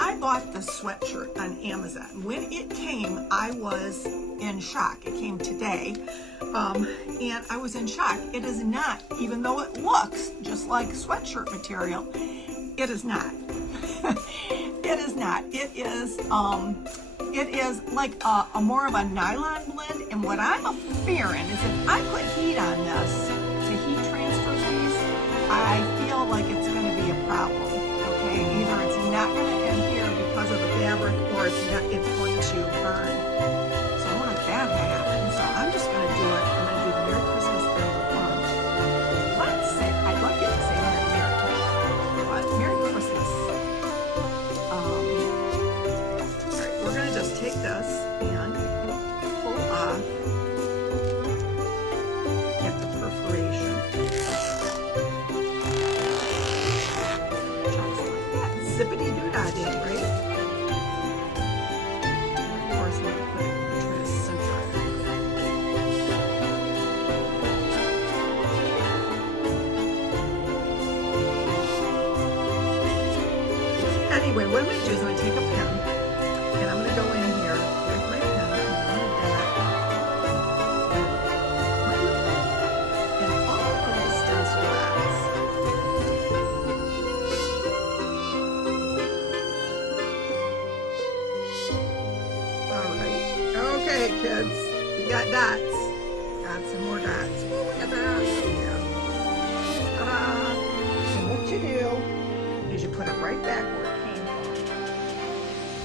I bought the sweatshirt on Amazon. When it came, I was in shock. It came today, and I was in shock. It is not, even though it looks just like sweatshirt material, it is not. It is not. It is like a more of a nylon blend, and what I'm fearing is if I put heat on this to heat transfer these, I feel like it's going to be a problem. Okay, either it's not going to adhere because of the fabric, or it's going to burn. So I don't want that to happen. So I'm just going to do it. I'm going to do the Merry Christmas on the front. Let's say I'd like it to say Merry Christmas, but Merry Christmas. We're going to just take this and pull off at the perforation. Just like that. Zippity-doo-dah-doo, right? And of course, I'm going to try to center it. Anyway, what I'm going to do is I'm going to take a pen. And I'm going to go in here with my pen and I'm going to dot in all of the stencil dots. Alright. Okay, kids. We got dots. Got some more dots. Oh, look at that. Yeah. Ta-da! And what you do is you put it right back where it came from.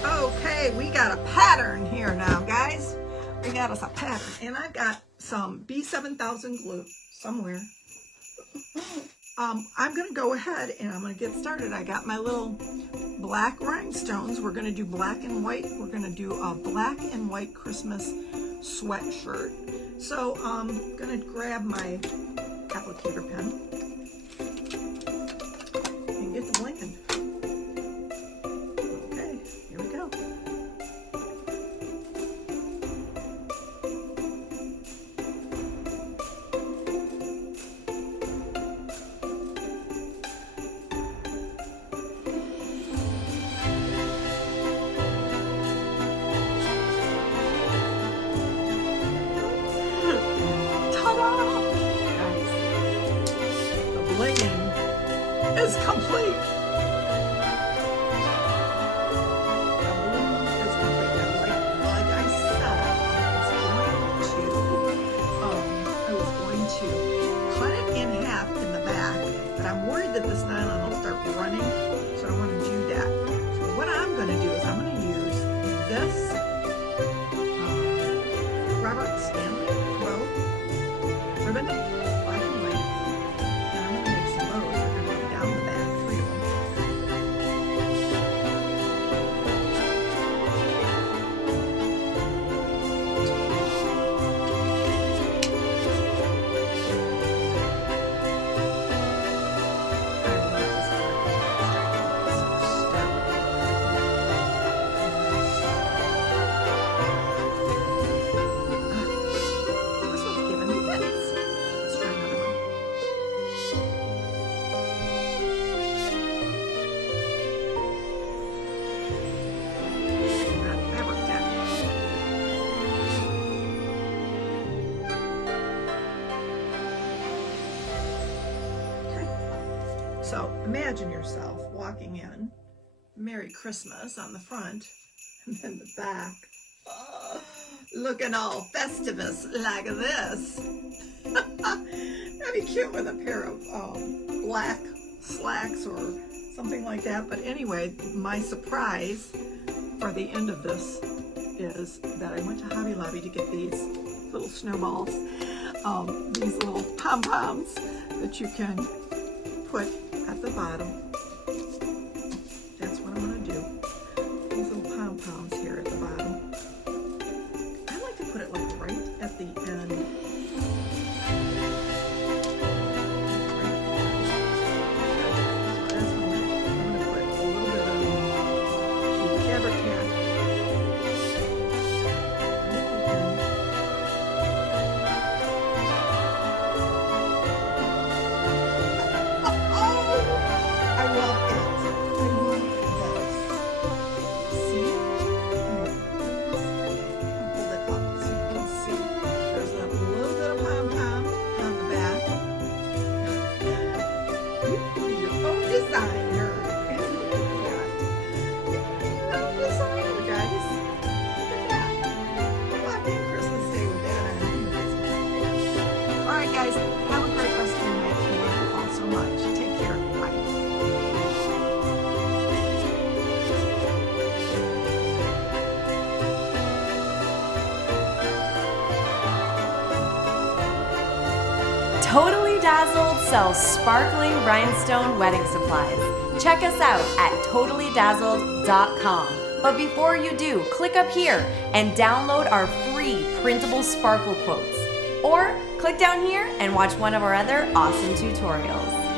Okay, we got a pattern here now, guys. We got us a pattern, and I've got some B7000 glue somewhere. I'm going to go ahead and I'm going to get started. I got my little black rhinestones. We're going to do black and white. We're going to do a black and white Christmas sweatshirt. So I'm going to grab my applicator pen and get the blinking. Is complete. Like I said, I was going to cut it in half in the back, but I'm worried that this nylon will start running, so I don't want to do that. So what I'm going to do is I'm going to use this Robert Stanley bow ribbon, black and white. So imagine yourself walking in, Merry Christmas on the front, and then the back, looking all festivus like this. That'd be cute with a pair of black slacks or something like that. But anyway, my surprise for the end of this is that I went to Hobby Lobby to get these little snowballs, these little pom-poms that you can put at the bottom. That's what I'm going to do. These little pom-poms here at the bottom. I like to put it like right at the end. So that's what I'm going to put a little bit of the fabric tack. I Totally Dazzled sells sparkling rhinestone wedding supplies. Check us out at totallydazzled.com. But before you do, click up here and download our free Printable Sparkle Quotes. Or click down here and watch one of our other awesome tutorials.